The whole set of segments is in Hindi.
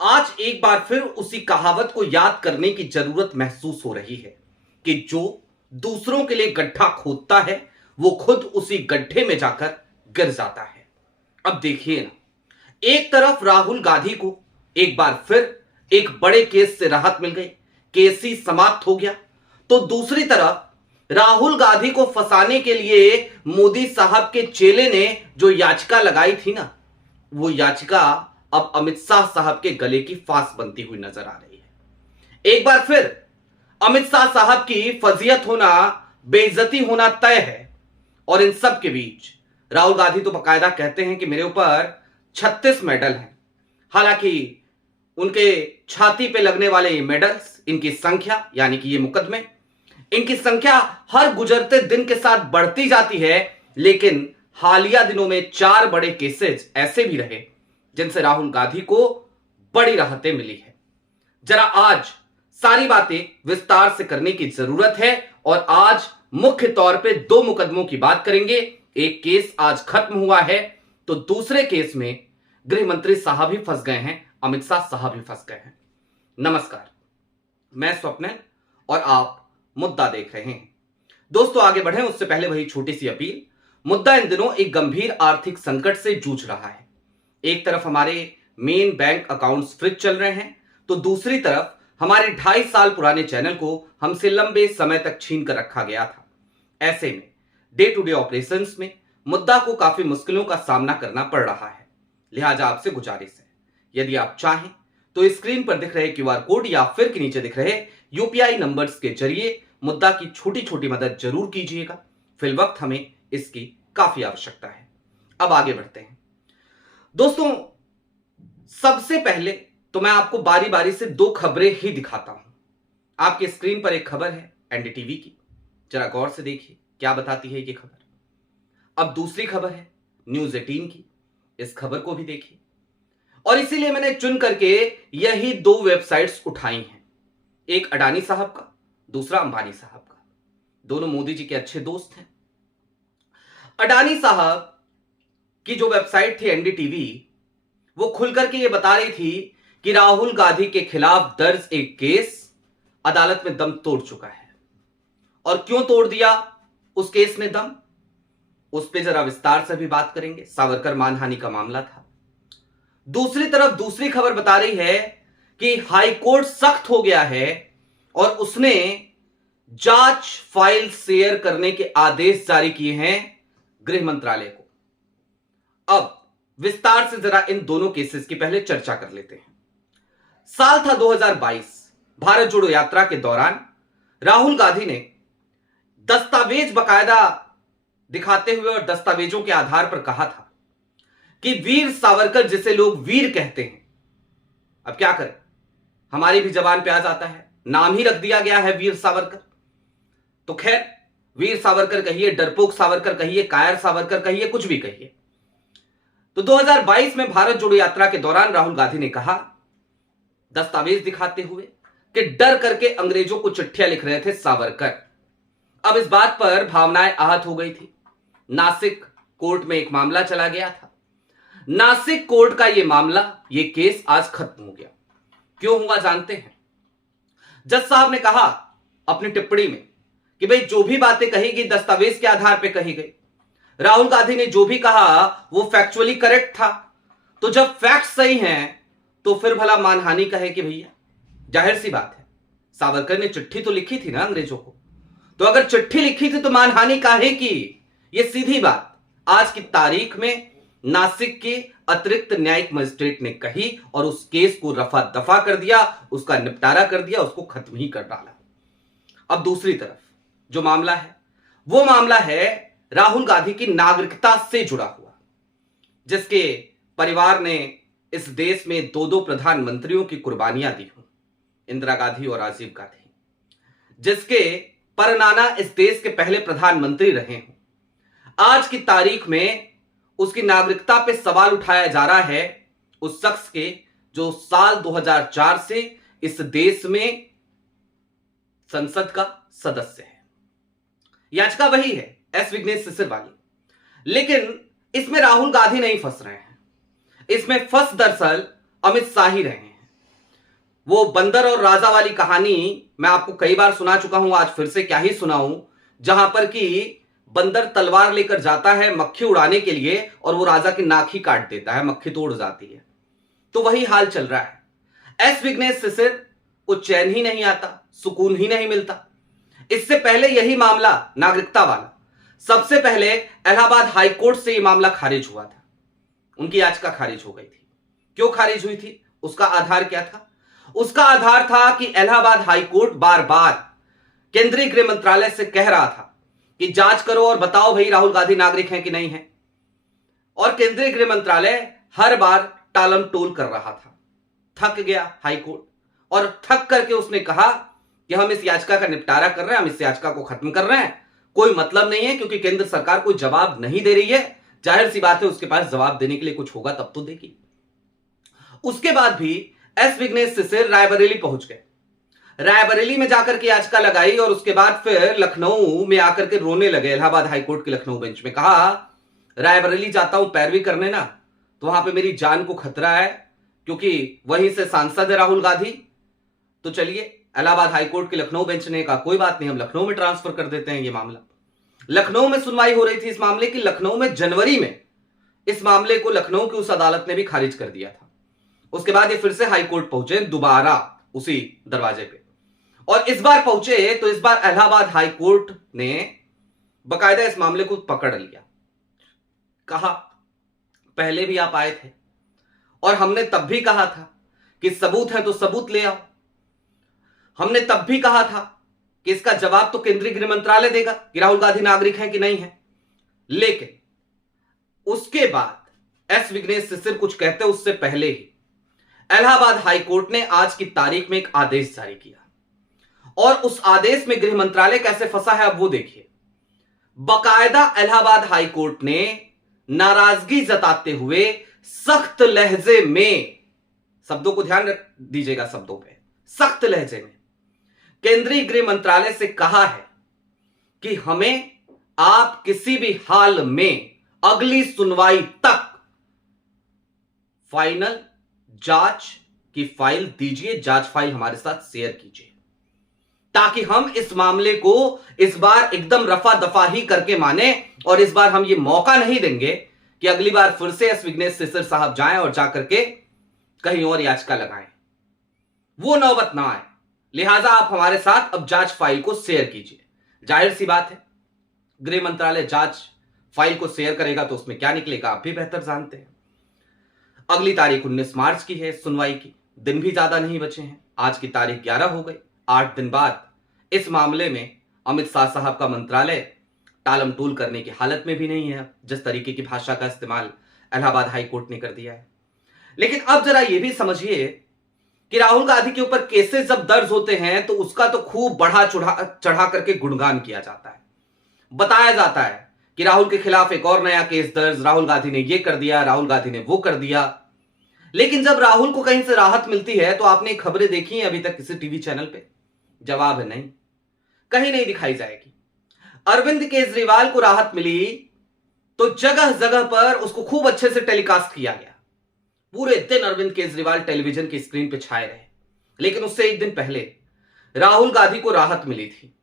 आज एक बार फिर उसी कहावत को याद करने की जरूरत महसूस हो रही है कि जो दूसरों के लिए गड्ढा खोदता है वो खुद उसी गड्ढे में जाकर गिर जाता है। अब देखिए ना, एक तरफ राहुल गांधी को एक बार फिर एक बड़े केस से राहत मिल गई, केस ही समाप्त हो गया, तो दूसरी तरफ राहुल गांधी को फंसाने के लिए मोदी साहब के चेले ने जो याचिका लगाई थी ना, वो याचिका अब अमित शाह साहब के गले की फांस बनती हुई नजर आ रही है। एक बार फिर अमित शाह साहब की फजीयत होना, बेइज्जती होना तय है। और इन सब के बीच राहुल गांधी तो बकायदा कहते हैं कि मेरे ऊपर 36 मेडल हैं। हालांकि उनके छाती पे लगने वाले ये मेडल्स, इनकी संख्या यानी कि ये मुकदमे, इनकी संख्या हर गुजरते दिन के साथ बढ़ती जाती है। लेकिन हालिया दिनों में 4 बड़े केसेस ऐसे भी रहे जिनसे राहुल गांधी को बड़ी राहतें मिली है। जरा आज सारी बातें विस्तार से करने की जरूरत है और आज मुख्य तौर पे 2 मुकदमों की बात करेंगे। एक केस आज खत्म हुआ है तो दूसरे केस में गृह मंत्री साहब ही फंस गए हैं, अमित शाह साहब ही फंस गए हैं। नमस्कार, मैं स्वप्निल और आप मुद्दा देख रहे हैं। दोस्तों, आगे बढ़ें उससे पहले वही छोटी सी अपील। मुद्दा इन दिनों एक गंभीर आर्थिक संकट से जूझ रहा है। एक तरफ हमारे मेन बैंक अकाउंट्स फ्रीज चल रहे हैं तो दूसरी तरफ हमारे 2.5 साल पुराने चैनल को हमसे लंबे समय तक छीन कर रखा गया था। ऐसे में डे टू डे ऑपरेशंस में मुद्दा को काफी मुश्किलों का सामना करना पड़ रहा है। लिहाजा आपसे गुजारिश है, यदि आप चाहें तो स्क्रीन पर दिख रहे क्यूआर कोड या फिर के नीचे दिख रहे यूपीआई नंबर्स के जरिए मुद्दा की छोटी छोटी मदद जरूर कीजिएगा। फिलवक्त हमें इसकी काफी आवश्यकता है। अब आगे बढ़ते हैं। दोस्तों, सबसे पहले तो मैं आपको बारी बारी से 2 खबरें ही दिखाता हूं। आपके स्क्रीन पर एक खबर है एनडीटीवी की, जरा गौर से देखिए क्या बताती है ये खबर। अब दूसरी खबर है न्यूज 18 की, इस खबर को भी देखिए। और इसीलिए मैंने चुन करके यही 2 वेबसाइट्स उठाई हैं, एक अडानी साहब का, दूसरा अंबानी साहब का। दोनों मोदी जी के अच्छे दोस्त हैं। अडानी साहब की जो वेबसाइट थी एनडीटीवी, वो खुल करके ये बता रही थी कि राहुल गांधी के खिलाफ दर्ज एक केस अदालत में दम तोड़ चुका है। और क्यों तोड़ दिया उस केस ने दम, उस पर जरा विस्तार से भी बात करेंगे। सावरकर मानहानि का मामला था। दूसरी तरफ दूसरी खबर बता रही है कि हाई कोर्ट सख्त हो गया है और उसने जांच फाइल शेयर करने के आदेश जारी किए हैं गृह मंत्रालय को। अब विस्तार से जरा इन दोनों केसेस की पहले चर्चा कर लेते हैं। साल था 2022। भारत जोड़ो यात्रा के दौरान राहुल गांधी ने दस्तावेज बकायदा दिखाते हुए और दस्तावेजों के आधार पर कहा था कि वीर सावरकर, जिसे लोग वीर कहते हैं, अब क्या करें, हमारी भी जबान पे आ जाता है, नाम ही रख दिया गया है वीर सावरकर। तो खैर, वीर सावरकर कहिए, डरपोक सावरकर कहिए, कायर सावरकर कहिए, कुछ भी कहिए। तो 2022 में भारत जोड़ो यात्रा के दौरान राहुल गांधी ने कहा, दस्तावेज दिखाते हुए, कि डर करके अंग्रेजों को चिट्ठियां लिख रहे थे सावरकर। अब इस बात पर भावनाएं आहत हो गई थी। नासिक कोर्ट में एक मामला चला गया था। नासिक कोर्ट का यह मामला, यह केस आज खत्म हो गया। क्यों हुआ जानते हैं? जज साहब ने कहा अपनी टिप्पणी में कि भाई जो भी बातें कही गई दस्तावेज के आधार पर कही गई। राहुल गांधी ने जो भी कहा वो फैक्चुअली करेक्ट था। तो जब फैक्ट सही हैं तो फिर भला मानहानि कहे कि भैया, जाहिर सी बात है, सावरकर ने चिट्ठी तो लिखी थी ना अंग्रेजों को, तो अगर चिट्ठी लिखी थी तो मानहानि काहे की? ये सीधी बात आज की तारीख में नासिक के अतिरिक्त न्यायिक मजिस्ट्रेट ने कही और उस केस को रफा दफा कर दिया, उसका निपटारा कर दिया, उसको खत्म ही कर डाला। अब दूसरी तरफ जो मामला है वो मामला है राहुल गांधी की नागरिकता से जुड़ा हुआ, जिसके परिवार ने इस देश में 2 प्रधानमंत्रियों की कुर्बानियां दी हों, इंदिरा गांधी और राजीव गांधी, जिसके परनाना इस देश के पहले प्रधानमंत्री रहे हों। आज की तारीख में उसकी नागरिकता पे सवाल उठाया जा रहा है उस शख्स के जो साल 2004 से इस देश में संसद का सदस्य है। याचिका वही है, एस विघ्नेश सिसर वाली। लेकिन इसमें राहुल गांधी नहीं फंस रहे हैं, इसमें फंस दरअसल अमित शाह ही रहे हैं। वो बंदर और राजा वाली कहानी मैं आपको कई बार सुना चुका हूं, आज फिर से क्या ही सुनाऊं, जहां पर कि बंदर तलवार लेकर जाता है मक्खी उड़ाने के लिए और वो राजा की नाक ही काट देता है, मक्खी तो उड़ जाती है। तो वही हाल चल रहा है। एस विघ्नेश सिसिर को चैन ही नहीं आता, सुकून ही नहीं मिलता। इससे पहले यही मामला नागरिकता वाला, सबसे पहले इलाहाबाद हाईकोर्ट से यह मामला खारिज हुआ था, उनकी याचिका खारिज हो गई थी। क्यों खारिज हुई थी? उसका आधार क्या था? उसका आधार था कि इलाहाबाद हाईकोर्ट बार बार केंद्रीय गृह मंत्रालय से कह रहा था कि जांच करो और बताओ भाई राहुल गांधी नागरिक हैं कि नहीं है, और केंद्रीय गृह मंत्रालय हर बार टालम टोल कर रहा था। थक गया हाईकोर्ट और थक करके उसने कहा कि हम इस याचिका का निपटारा कर रहे हैं, हम इस याचिका को खत्म कर रहे हैं, कोई मतलब नहीं है, क्योंकि केंद्र सरकार कोई जवाब नहीं दे रही है। जाहिर सी बात है उसके पास जवाब देने के लिए कुछ होगा तब तो देगी। उसके बाद भी एस विघ्नेश सिसिर रायबरेली पहुंच गए, रायबरेली में जाकर के याचिका लगाई और उसके बाद फिर लखनऊ में आकर के रोने लगे। इलाहाबाद हाईकोर्ट के लखनऊ बेंच में कहा रायबरेली जाता हूं पैरवी करने ना, तो वहां पे मेरी जान को खतरा है, क्योंकि वहीं से सांसद है राहुल गांधी। तो चलिए, इलाहाबाद हाईकोर्ट के लखनऊ बेंच ने कहा कोई बात नहीं, हम लखनऊ में ट्रांसफर कर देते हैं ये मामला। लखनऊ में सुनवाई हो रही थी इस मामले की। लखनऊ में जनवरी में इस मामले को लखनऊ की उस अदालत ने भी खारिज कर दिया था। उसके बाद ये फिर से हाईकोर्ट पहुंचे दोबारा उसी दरवाजे पे, और इस बार पहुंचे तो इस बार इलाहाबाद हाईकोर्ट ने बकायदा इस मामले को पकड़ लिया। कहा पहले भी आप आए थे और हमने तब भी कहा था कि सबूत है तो सबूत ले आओ। हमने तब भी कहा था कि इसका जवाब तो केंद्रीय गृह मंत्रालय देगा कि राहुल गांधी नागरिक हैं कि नहीं है। लेकिन उसके बाद एस विघ्नेश सिसिर कुछ कहते उससे पहले ही इलाहाबाद हाईकोर्ट ने आज की तारीख में एक आदेश जारी किया, और उस आदेश में गृह मंत्रालय कैसे फंसा है अब वो देखिए। बकायदा इलाहाबाद हाईकोर्ट ने नाराजगी जताते हुए सख्त लहजे में, शब्दों को ध्यान दीजिएगा शब्दों पे, सख्त लहजे में केंद्रीय गृह मंत्रालय से कहा है कि हमें आप किसी भी हाल में अगली सुनवाई तक फाइनल जांच की फाइल दीजिए, जांच फाइल हमारे साथ शेयर कीजिए, ताकि हम इस मामले को इस बार एकदम रफा दफा ही करके माने, और इस बार हम ये मौका नहीं देंगे कि अगली बार फिर से एस विघ्नेश सिसिर साहब जाएं और जाकर के कहीं और याचिका लगाएं, वो नौबत ना आए। लिहाजा आप हमारे साथ अब जांच फाइल को शेयर कीजिए। जाहिर सी बात है, गृह मंत्रालय जांच फाइल को शेयर करेगा तो उसमें क्या निकलेगा आप भी बेहतर जानते हैं। अगली तारीख 19 मार्च की है सुनवाई की, दिन भी ज्यादा नहीं बचे हैं। आज की तारीख 11 हो गई। 8 दिन बाद इस मामले में अमित शाह साहब का मंत्रालय टालम टोल करने की हालत में भी नहीं है, जिस तरीके की भाषा का इस्तेमाल इलाहाबाद हाईकोर्ट ने कर दिया है। लेकिन अब जरा यह भी समझिए कि राहुल गांधी के ऊपर केसेस जब दर्ज होते हैं तो उसका तो खूब बढ़ा चढ़ा करके गुणगान किया जाता है, बताया जाता है कि राहुल के खिलाफ एक और नया केस दर्ज, राहुल गांधी ने ये कर दिया, राहुल गांधी ने वो कर दिया। लेकिन जब राहुल को कहीं से राहत मिलती है तो आपने खबरें देखी हैं अभी तक किसी टीवी चैनल पे? जवाब है नहीं, कहीं नहीं दिखाई जाएगी। अरविंद केजरीवाल को राहत मिली तो जगह जगह पर उसको खूब अच्छे से टेलीकास्ट किया गया, पूरे दिन अरविंद केजरीवाल टेलीविजन की स्क्रीन पे छाए रहे। लेकिन उससे एक दिन पहले राहुल गांधी को राहत मिली थी,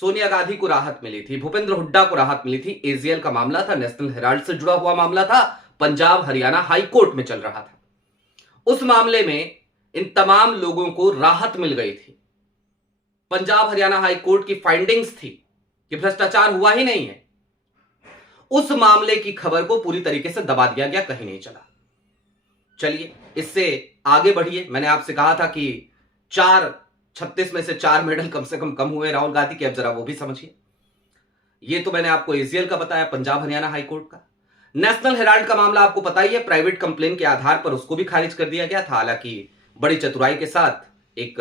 सोनिया गांधी को राहत मिली थी, भूपेंद्र हुड्डा को राहत मिली थी। एजीएल का मामला था, नेशनल हेराल्ड से जुड़ा हुआ मामला था, पंजाब हरियाणा हाई कोर्ट में चल रहा था। उस मामले में इन तमाम लोगों को राहत मिल गई थी। पंजाब हरियाणा हाई कोर्ट की फाइंडिंग्स थी कि भ्रष्टाचार हुआ ही नहीं है। उस मामले की खबर को पूरी तरीके से दबा दिया गया, कहीं नहीं चला। चलिए इससे आगे बढ़िए। मैंने आपसे कहा था कि 36 में से 4 मेडल कम से कम हुए राहुल गांधी के, अब जरा वो भी समझिए। ये तो मैंने आपको एजीएल का बताया, पंजाब हरियाणा हाई कोर्ट का। नेशनल हेराल्ड का मामला आपको पता ही है, प्राइवेट कंप्लेन के आधार पर उसको भी खारिज कर दिया गया था। हालांकि बड़ी चतुराई के साथ एक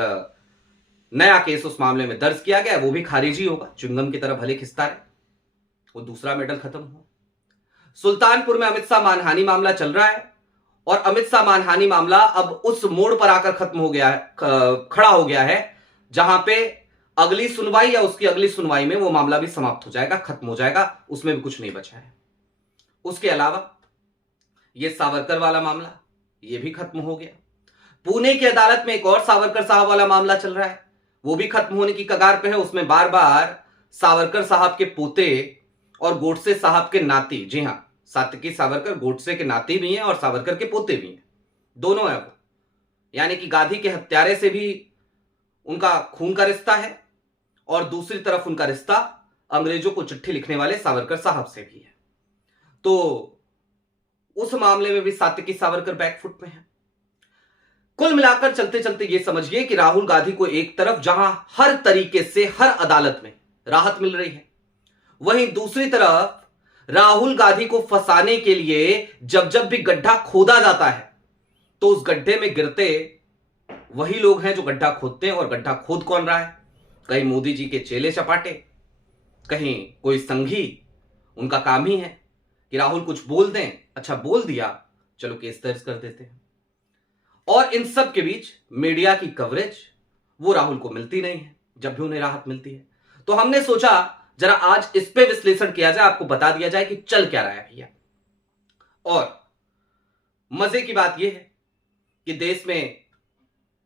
नया केस उस मामले में दर्ज किया गया, वो भी खारिज ही होगा, च्युइंगम की तरह भले खिसता रहे। वो दूसरा मेडल खत्म हुआ। सुल्तानपुर में अमित शाह मानहानि मामला चल रहा है, और अमित शाह मानहानि मामला अब उस मोड़ पर आकर खत्म हो गया है, खड़ा हो गया है, जहां पे अगली सुनवाई या उसकी अगली सुनवाई में वो मामला भी समाप्त हो जाएगा, खत्म हो जाएगा, उसमें भी कुछ नहीं बचा है। उसके अलावा ये सावरकर वाला मामला, ये भी खत्म हो गया। पुणे की अदालत में एक और सावरकर साहब वाला मामला चल रहा है, वो भी खत्म होने की कगार पे है। उसमें बार बार सावरकर साहब के पोते और गोडसे साहब के नाती, जी हां, सात्विकी सावरकर गोडसे के नाती भी हैं और सावरकर के पोते भी हैं, दोनों है वो। यानी कि गांधी के हत्यारे से भी उनका खून का रिश्ता है और दूसरी तरफ उनका रिश्ता अंग्रेजों को चिट्ठी लिखने वाले सावरकर साहब से भी है। तो उस मामले में भी सात्विकी सावरकर बैकफुट में है। कुल मिलाकर चलते चलते यह समझिए कि राहुल गांधी को एक तरफ जहां हर तरीके से हर अदालत में राहत मिल रही है, वहीं दूसरी तरफ राहुल गांधी को फंसाने के लिए जब जब भी गड्ढा खोदा जाता है तो उस गड्ढे में गिरते वही लोग हैं जो गड्ढा खोदते हैं। और गड्ढा खोद कौन रहा है? कहीं मोदी जी के चेले चपाटे, कहीं कोई संघी। उनका काम ही है कि राहुल कुछ बोल दें, अच्छा बोल दिया, चलो केस दर्ज कर देते हैं। और इन सब के बीच मीडिया की कवरेज वो राहुल को मिलती नहीं है जब भी उन्हें राहत मिलती है। तो हमने सोचा जरा आज इस पे विश्लेषण किया जाए, आपको बता दिया जाए कि चल क्या रहा है भैया। और मजे की बात यह है कि देश में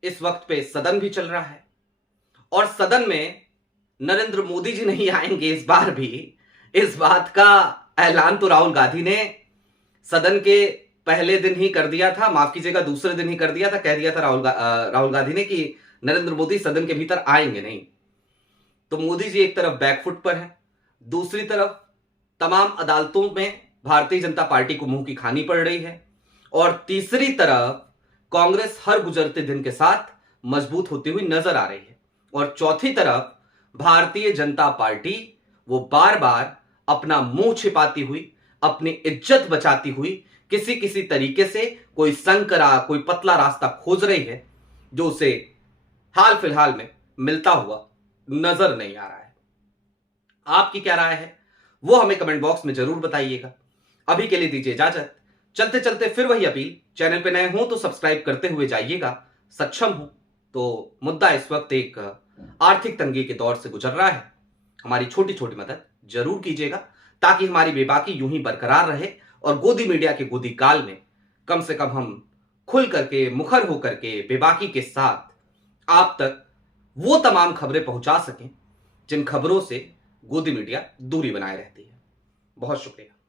इस वक्त पे सदन भी चल रहा है और सदन में नरेंद्र मोदी जी नहीं आएंगे इस बार भी। इस बात का ऐलान तो राहुल गांधी ने सदन के पहले दिन ही कर दिया था, माफ कीजिएगा दूसरे दिन ही कर दिया था। कह दिया था राहुल गांधी ने कि नरेंद्र मोदी सदन के भीतर आएंगे नहीं। तो मोदी जी एक तरफ बैकफुट पर है, दूसरी तरफ तमाम अदालतों में भारतीय जनता पार्टी को मुंह की खानी पड़ रही है, और तीसरी तरफ कांग्रेस हर गुजरते दिन के साथ मजबूत होती हुई नजर आ रही है, और चौथी तरफ भारतीय जनता पार्टी वो बार बार अपना मुंह छिपाती हुई, अपनी इज्जत बचाती हुई किसी किसी तरीके से कोई संकरा, कोई पतला रास्ता खोज रही है जो उसे हाल फिलहाल में मिलता हुआ नजर नहीं आ रहा है। आपकी क्या राय है वो हमें कमेंट बॉक्स में जरूर बताइएगा। अभी के लिए दीजिए इजाजत। चलते चलते फिर वही अपील, चैनल पे नए हो तो सब्सक्राइब करते हुए जाइएगा। सक्षम हो तो मुद्दा इस वक्त एक आर्थिक तंगी के दौर से गुजर रहा है, हमारी छोटी छोटी मदद जरूर कीजिएगा ताकि हमारी बेबाकी यूं ही बरकरार रहे और गोदी मीडिया के गोदी काल में कम से कम हम खुल करके, मुखर होकर के, बेबाकी के साथ आप तक वो तमाम खबरें पहुंचा सकें जिन खबरों से गोदी मीडिया दूरी बनाए रहती है। बहुत शुक्रिया।